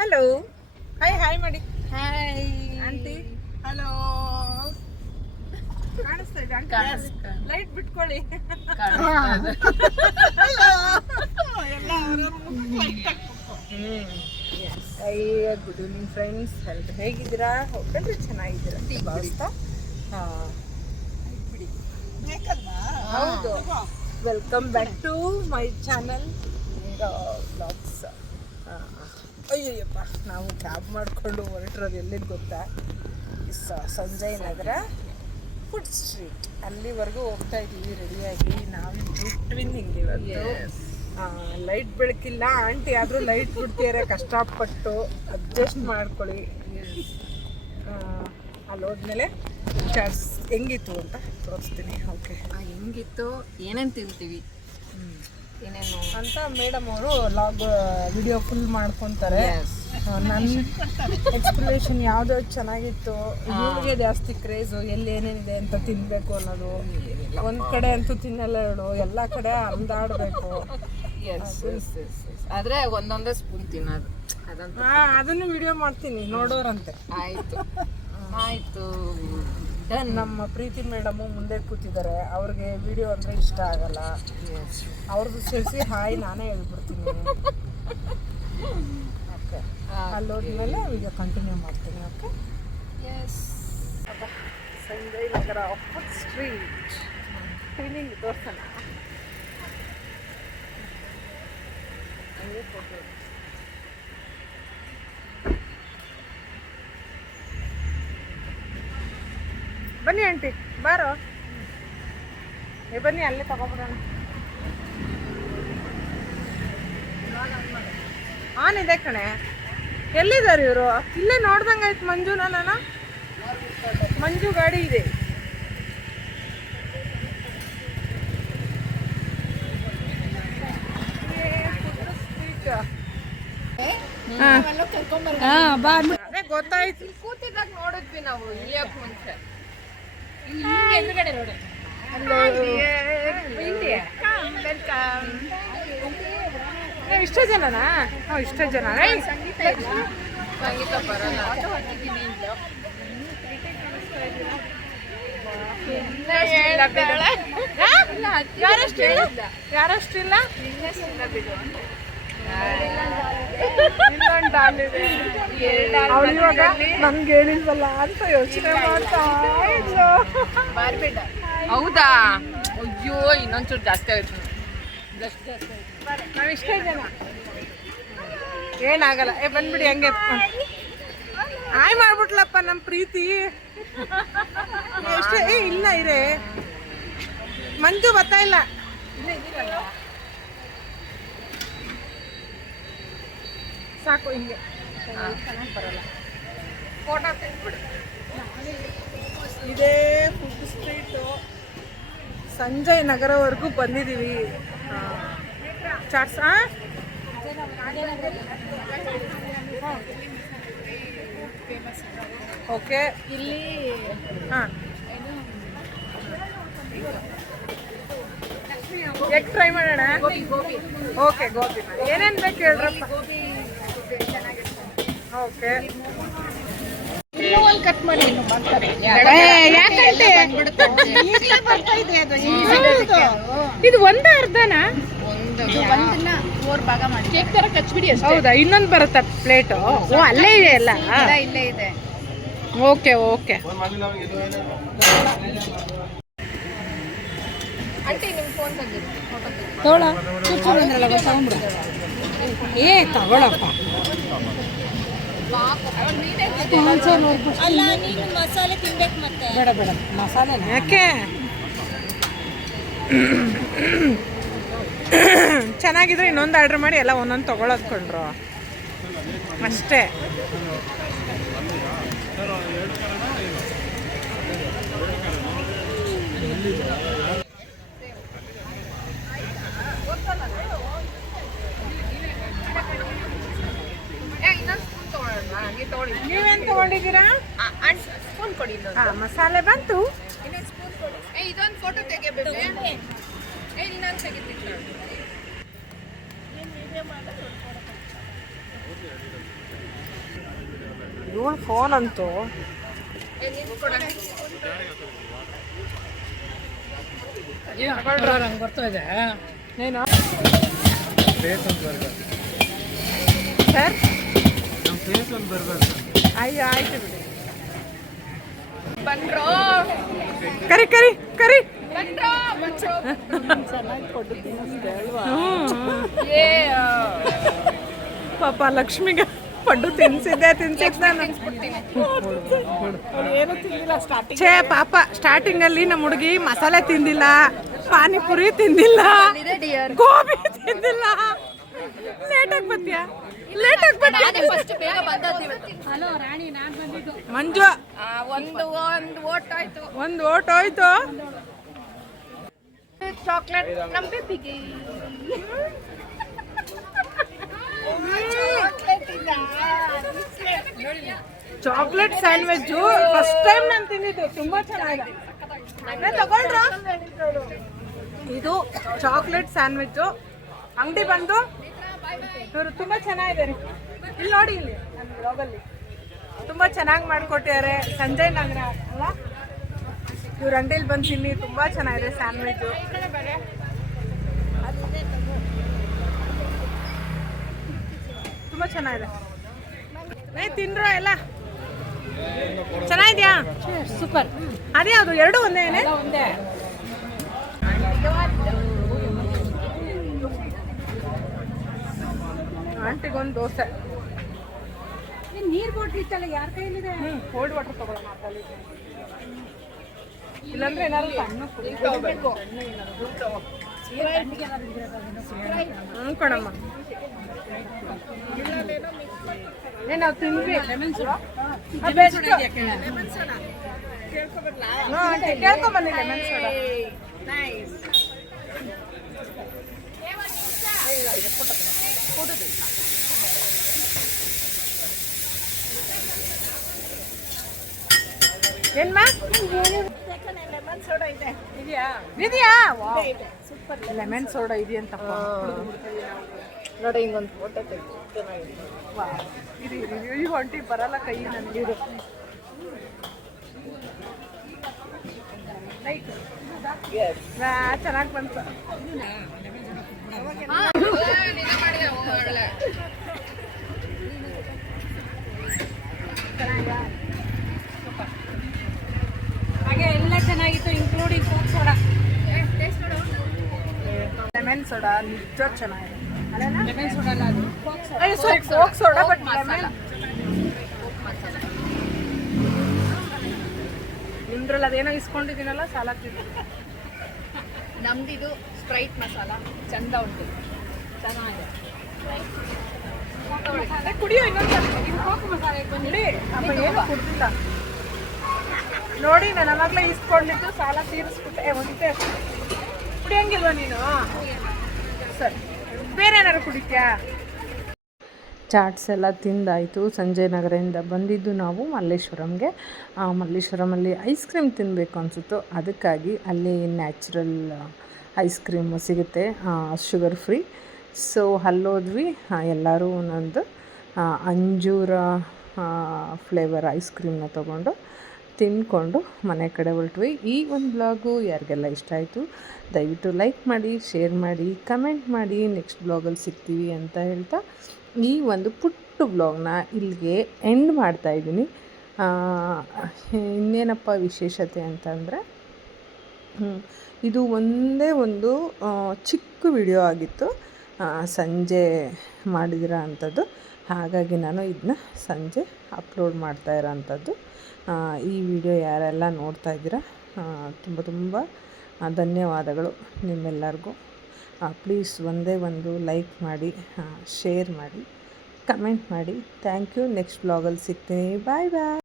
Hello hi ಮಾಡಿ. Hi aunty hello. ಕಾಣಿಸ್ತಾ ಇದೆ ಆಂಟಿ? ಲೈಟ್ ಬಿಟ್ಕೊಳ್ಳಿ. ಎಲ್ಲ ಗುಡ್ ಈವ್ನಿಂಗ್ ಫ್ರೆಂಡ್ಸ್. ಎಲ್ರು ಹೇಗಿದ್ದೀರಾ? ಹೋಗ್ಕೊಂಡ್ರೆ ಚೆನ್ನಾಗಿದ್ದೀರಾ ಭಾವಿಸ್ತಾ. ಹೌದು, welcome back to my channel vlogs. ಅಯ್ಯಯ್ಯಪ್ಪ, ನಾವು ಕ್ಯಾಬ್ ಮಾಡಿಕೊಂಡು ಹೊರಟಿರೋದು ಎಲ್ಲಿಗೆ ಗೊತ್ತಾ? ಸಂಜಯ್ ನಗರ ಫುಡ್ ಸ್ಟ್ರೀಟ್ ಅಲ್ಲಿವರೆಗೂ ಹೋಗ್ತಾ ಇದ್ದೀವಿ ರೆಡಿಯಾಗಿ. ನಾವು ಬಿಟ್ವಿನ್ ಹಿಂಗೆ ಇವತ್ತು ಲೈಟ್ ಬೆಳಕಿಲ್ಲ ಆಂಟಿ, ಆದರೂ ಲೈಟ್ ಬಿಡ್ತಿದ್ದಾರೆ ಕಷ್ಟಪಟ್ಟು. ಅಡ್ಜಸ್ಟ್ ಮಾಡ್ಕೊಳ್ಳಿ. ಅಲ್ಲಿ ಹೋದ್ಮೇಲೆ ಚಾರ್ಜ್ ಹೆಂಗಿತ್ತು ಅಂತ ತೋರಿಸ್ತೀನಿ. ಓಕೆ, ಹೆಂಗಿತ್ತು, ಏನೇನು ತಿಂತೀವಿ, ಏನೇನು ಅಂತ ಮೇಡಮ್ ಅವರು ಲಾಗ್ ವಿಡಿಯೋ ಫುಲ್ ಮಾಡ್ಕೊತಾರೆ. ನನ್ನ ಎಕ್ಸ್ಪ್ಲನೇಷನ್ ಯಾವ್ದು ಚೆನ್ನಾಗಿತ್ತು, ಇವ್ರಿಗೆ ಜಾಸ್ತಿ ಕ್ರೇಜು, ಎಲ್ಲಿ ಏನೇನಿದೆ ಅಂತ ತಿನ್ಬೇಕು ಅನ್ನೋದು. ಒಂದ್ ಕಡೆ ಅಂತೂ ತಿನ್ನಲ್ಲ ಹೇಳು, ಎಲ್ಲ ಕಡೆ ಅಲ್ದಾಡ್ಬೇಕು. ಆದ್ರೆ ಒಂದೊಂದೇ ಸ್ಪೂನ್ ತಿನ್ನೋದು, ಅದಂತ ಅದನ್ನು ವಿಡಿಯೋ ಮಾಡ್ತೀನಿ ನೋಡೋರಂತೆ. ಆಯ್ತು ನಮ್ಮ ಪ್ರೀತಿ ಮೇಡಮು ಮುಂದೆ ಕೂತಿದ್ದಾರೆ. ಅವ್ರಿಗೆ ವಿಡಿಯೋ ಅಂದರೆ ಇಷ್ಟ ಆಗಲ್ಲ. ಅವ್ರದ್ದು ಸೇರಿಸಿ ಹಾಯ್ ನಾನೇ ಹೇಳ್ಬಿಡ್ತೀನಿ. ಓಕೆ, ಅಲ್ಲೋದ್ಮೇಲೆ ಈಗ ಕಂಟಿನ್ಯೂ ಮಾಡ್ತೀನಿ. ಓಕೆ, ಸಂಜಯ್ ನಗರ ಫುಡ್ ಸ್ಟ್ರೀಟ್ ಕ್ಲೀನಿಂಗ್ ತೋರ್ಸೋಣ. ಹಂಗೆ ಫೋಟೋ ಬನ್ನಿ ಆಂಟಿ, ಬಾರೋ ಬನ್ನಿ, ಅಲ್ಲೇ ತಗೊಬಿಡೋಣ. ಆನ್ ಇದೆ ಕಣೆ. ಎಲ್ಲಿದ್ದಾರೆ ಇವರು? ಇಲ್ಲೇ ನೋಡ್ದಂಗಾಯ್ತು ಮಂಜುನ. ನಾನು ಮಂಜು ಗಾಡಿ ಇದೆ. ಅದೇ ಗೊತ್ತಾಯ್ತು, ಕೂತಿದ್ದಾಗ ನೋಡಿದ್ವಿ ನಾವು ಇಳಿಯೋಕ್ ಮುಂಚೆ. ಇಷ್ಟೇ ಜನನಾ? ಇಷ್ಟೇ ಜನ. ಸಂಗೀತ ಬರಲ್ಲ. ಯಾರಷ್ಟಿಲ್ಲ? ಅವಳು ಇವಾಗ ನಮ್ಗೆ ಹೇಳಿಲ್ವಲ್ಲ ಅಂತ ಯೋಚನೆ ಮಾಡ್ತಾ ಇದ್ಲು. ಹೌದಾ? ಅಯ್ಯೋ, ಇನ್ನೊಂಚೂರು ಜಾಸ್ತಿ ಆಯ್ತು. ನಾವು ಇಷ್ಟೇ ಜನ, ಏನಾಗಲ್ಲ. ಬಂದ್ಬಿಡಿ ಹಂಗೆ. ಹಾಯ್ ಮಾಡ್ಬಿಟ್ಲಪ್ಪ ನಮ್ಮ ಪ್ರೀತಿ. ಎಷ್ಟೇ ಇಲ್ಲ ಇರೇ. ಮಂಜು ಬರ್ತಾ ಇಲ್ಲ. ಸಾಕು ಹಿಂಗೆ, ಚೆನ್ನಾಗಿ ಬರಲ್ಲ. ಫೋಟೋ ತೆಗೆದ್ಬಿಡು. ಇದೇ ಫುಡ್ ಸ್ಟ್ರೀಟು. ಸಂಜಯ್ ನಗರವರೆಗೂ ಬಂದಿದ್ದೀವಿ. ಚಾಟ್ಸ್ ಓಕೆ. ಇಲ್ಲಿ ಹಾಂ, ಎಗ್ ಟ್ರೈ ಮಾಡೋಣ. ಓಕೆ, ಗೋಬಿ ಏನೇನು ಬೇಕು ಹೇಳ್ರಪ್ಪ. ಓಕೆ, ಕಟ್ ಮಾಡಿ ಇದು ಒಂದೇ ಅರ್ಧನಾ? ಹೌದಾ? ಇನ್ನೊಂದು ಬರುತ್ತಾ ಪ್ಲೇಟು? ಓ, ಅಲ್ಲೇ ಇದೆ ಎಲ್ಲ. ಇಲ್ಲೇ ಇದೆ. Okay okay. ತಗೊಳ ತಗೊಳಪ್ಪ. ಅಲ್ಲ, ನೀನು ಮಸಾಲೆ ತಿನ್ಬೇಕು ಮತ್ತೆ. ಬೇಡ ಬೇಡ, ಮಸಾಲೆ ಯಾಕೆ? ಚೆನ್ನಾಗಿದ್ರೆ ಇನ್ನೊಂದು ಆರ್ಡ್ರ್ ಮಾಡಿ ಎಲ್ಲ ಒಂದೊಂದು ತೊಗೊಳೋದು ಕೊಂಡ್ರು ಅಷ್ಟೇ. ನೀವೇನು ತಗೊಂಡಿದ್ದೀರಾ? ಸ್ಪೂನ್ ಕೊಡಿ. ಮಸಾಲೆ ಬಂತು. ಇದೊಂದು ಫೋಟೋ ತೆಗಿಬೇಕು. ಇನ್ನೊಂದು ತೆಗಿತೀನಿ. ಇವಳು ಫೋನ್ ಅಂತೂ ಬರ್ತಾ ಇದೆ ಏನು ಸರ್ ಆಯ್ತು ಬಿಡಿ ಬಂದ್ರೋ ಕರಿ ಕರಿ ಕರಿ ಬಂದ್ರೋ ಪಾಪ ಲಕ್ಷ್ಮಿಗೆ ಪಡ್ಡು ತಿನ್ಸಿದ್ದೆ ನಾನು ಏನು ತಿಂದಿಲ್ಲ ಸ್ಟಾರ್ಟಿಂಗ್ ಛೇ ಪಾಪ ಸ್ಟಾರ್ಟಿಂಗಲ್ಲಿ ನಮ್ಮ ಹುಡುಗಿ ಮಸಾಲೆ ತಿಂದಿಲ್ಲ, ಪಾನಿಪುರಿ ತಿಂದಿಲ್ಲ, ಗೋಬಿ ತಿಂದಿಲ್ಲ. ಲೇಟಾಗಿ ಬರ್ತೀಯಾ? ಲೇಟಾಗಿ ಫಸ್ಟ್ ಬೇಗ ಬಂದದ್ದು ಹಲೋ ರಾಣಿ ನಾನು ಬಂದಿದ್ದು. ಮಂಜು ಒಂದು ಓಟ್ ಆಯ್ತು. ಒಂದು ಓಟ್ ಹೋಯ್ತು. ಚಾಕ್ಲೇಟ್ ನಮ್ಮ ಬೇಬಿಗೆ ಚಾಕ್ಲೇಟ್ ಸ್ಯಾಂಡ್ವಿಚ್ ಫಸ್ಟ್ ಟೈಮ್ ನಾನು ತಿಂದಿದ್ದು, ತುಂಬಾ ಚೆನ್ನಾಗಿದೆ. ತಗೊಳ್ರ ಇದು ಚಾಕ್ಲೇಟ್ ಸ್ಯಾಂಡ್ವಿಚ್. ಅಂಗಡಿ ಬಂದು ಇವರು ತುಂಬಾ ಚೆನ್ನಾಗಿದೆ ರೀ. ಇಲ್ಲಿ ನೋಡಿ, ಇಲ್ಲಿ ನನ್ನ ಬ್ಲಾಗಲ್ಲಿ ತುಂಬಾ ಚೆನ್ನಾಗಿ ಮಾಡಿಕೊಟ್ಟಿದ್ದಾರೆ. ಸಂಜಯ್ ನಗರ ಅಲ್ಲ, ಇವ್ರ ಅಂಗಡಿಲಿ ಬಂದು ತಿನ್ನಿ, ತುಂಬಾ ಚೆನ್ನಾಗಿದೆ ಸ್ಯಾಂಡ್ವಿಚ್. ತುಂಬಾ ಚೆನ್ನಾಗಿದೆ. ತಿನ್ರೋ ಎಲ್ಲ ಚೆನ್ನಾಗಿದ್ಯಾ? ಸೂಪರ್. ಅದೇ ಯಾವುದು ಎರಡು ಒಂದೇನೆ? ಒಂದೇ. ಆಂಟಿಗೊಂದು ದೋಸೆ. ನೀರ್ ಬಾಟ್ಲಿ ಇತ್ತಲ್ಲ, ಯಾರ ಕೈಲಿದೆ? ಕೋಲ್ಡ್ ವಾಟರ್ ತಗೊಳ್ಳೋಣ ಅದ್ರಲ್ಲಿ. ಇಲ್ಲಾಂದ್ರೆ ಏನಾದ್ರು ಸಣ್ಣ ಕುಡಿಬೇಕು. ಕಣಮ್ಮ ನಾವು ತಿಂದ್ವಿ. ಕೇಳ್ಕೊಂಬನ್ನಿ ಲೆಮನ್ ಸೋಡಾ. ಏನ್ಮಾ ಲೆಮನ್ ಸೋಡಾ ಇದೆಯಾ? ಸೂಪರ್ ಲೆಮನ್ ಸೋಡಾ ಇದೆಯಂತಪ್ಪ. ನೋಡಿ ಹಿಂಗೊಂದು ಫೋಟೋ ತೆಗಿ. ಈ ಹೊಂಟಿ ಬರಲ್ಲ ಕೈ ನನಗೆ. ಇದು ಚೆನ್ನಾಗಿ ಬಂತು. ಹಾಗೆ ಎಲ್ಲ ಚೆನ್ನಾಗಿತ್ತು, including coke soda. Lemon soda ನಿಜ ಚೆನ್ನಾಗಿದೆ. ಲೆಮನ್ ಸೋಡಾ ಅಲ್ಲ ಅದು, ಕೋಕ್ ಸೋಡಾ ಬಟ್ ಲೆಮನ್. ನಿಮ್ದ್ರಲ್ಲಿ ಅದೇನೋ ಇಸ್ಕೊಂಡಿದ್ದೀನಲ್ಲ ಸಾಲ ತಿಂತೀನಿ. ನಮ್ದಿದು ಸ್ಪ್ರೈಟ್ ಮಸಾಲ ಚಂದ ಉಂಟು, ಚೆನ್ನಾಗಿದೆ. ಕುಡಿಯೋ ಇನ್ನೊಂದು ಕೋಕ್ ಮಸಾಲೆ ಕುಡಿ. ಅಪ್ಪ ಏನು ಕುಡ್ದಿಲ್ಲ ನೋಡಿ. ನಾನು ಅವಾಗಲೇ ಇಸ್ಕೊಂಡಿದ್ದು ಸಾಲ ತೀರಿಸ್ಬಿಟ್ಟೆ. ಒಂದೇ ಕುಡಿಯಂಗಿಲ್ವ ನೀನು? ಸರಿ, ಬೇರೆ ಏನಾದ್ರು ಕುಡಿತ್ಯಾ? ಚಾಟ್ಸ್ ಎಲ್ಲ ತಿಂದಾಯಿತು. ಸಂಜಯ್ ನಗರದಿಂದ ಬಂದಿದ್ದು ನಾವು ಮಲ್ಲೇಶ್ವರಂಗೆ. ಮಲ್ಲೇಶ್ವರಮಲ್ಲಿ ಐಸ್ ಕ್ರೀಮ್ ತಿನ್ನಬೇಕು ಅನಿಸುತ್ತು, ಅದಕ್ಕಾಗಿ ಅಲ್ಲಿ ನ್ಯಾಚುರಲ್ ಐಸ್ ಕ್ರೀಮ್ ಸಿಗುತ್ತೆ, ಶುಗರ್ ಫ್ರೀ. ಸೊ ಅಲ್ಲೋದ್ವಿ. ಎಲ್ಲರೂ ಒಂದೊಂದು ಅಂಜೂರ ಫ್ಲೇವರ್ ಐಸ್ ಕ್ರೀಮ್ನ ತೊಗೊಂಡು ತಿಂದ್ಕೊಂಡು ಮನೆ ಕಡೆ ಹೊರಟ್ವಿ. ಈ ಒಂದು ಬ್ಲಾಗು ಯಾರಿಗೆಲ್ಲ ಇಷ್ಟ ಆಯಿತು ದಯವಿಟ್ಟು ಲೈಕ್ ಮಾಡಿ, ಶೇರ್ ಮಾಡಿ, ಕಮೆಂಟ್ ಮಾಡಿ. ನೆಕ್ಸ್ಟ್ ಬ್ಲಾಗಲ್ಲಿ ಸಿಗ್ತೀವಿ ಅಂತ ಹೇಳ್ತಾ ಈ ಒಂದು ಪುಟ್ಟ ಬ್ಲಾಗ್ನ ಇಲ್ಲಿಗೆ ಎಂಡ್ ಮಾಡ್ತಾಯಿದ್ದೀನಿ. ಇನ್ನೇನಪ್ಪ ವಿಶೇಷತೆ ಅಂತಂದರೆ, ಇದು ಒಂದೇ ಒಂದು ಚಿಕ್ಕ ವಿಡಿಯೋ ಆಗಿತ್ತು, ಸಂಜೆ ಮಾಡಿದಿರೋ ಅಂಥದ್ದು. ಹಾಗಾಗಿ ನಾನು ಇದನ್ನ ಸಂಜೆ ಅಪ್ಲೋಡ್ ಮಾಡ್ತಾ ಇರೋ ಅಂಥದ್ದು. ಈ ವಿಡಿಯೋ ಯಾರೆಲ್ಲ ನೋಡ್ತಾ ಇದ್ದೀರಾ ತುಂಬ ತುಂಬ ಧನ್ಯವಾದಗಳು ನಿಮ್ಮೆಲ್ಲರಿಗೂ. ಪ್ಲೀಸ್ ಒಂದೇ ಒಂದು ಲೈಕ್ ಮಾಡಿ, ಶೇರ್ ಮಾಡಿ, ಕಮೆಂಟ್ ಮಾಡಿ. Thank you. ನೆಕ್ಸ್ಟ್ ಬ್ಲಾಗಲ್ಲಿ ಸಿಗ್ತೀನಿ. ಬಾಯ್ ಬಾಯ್.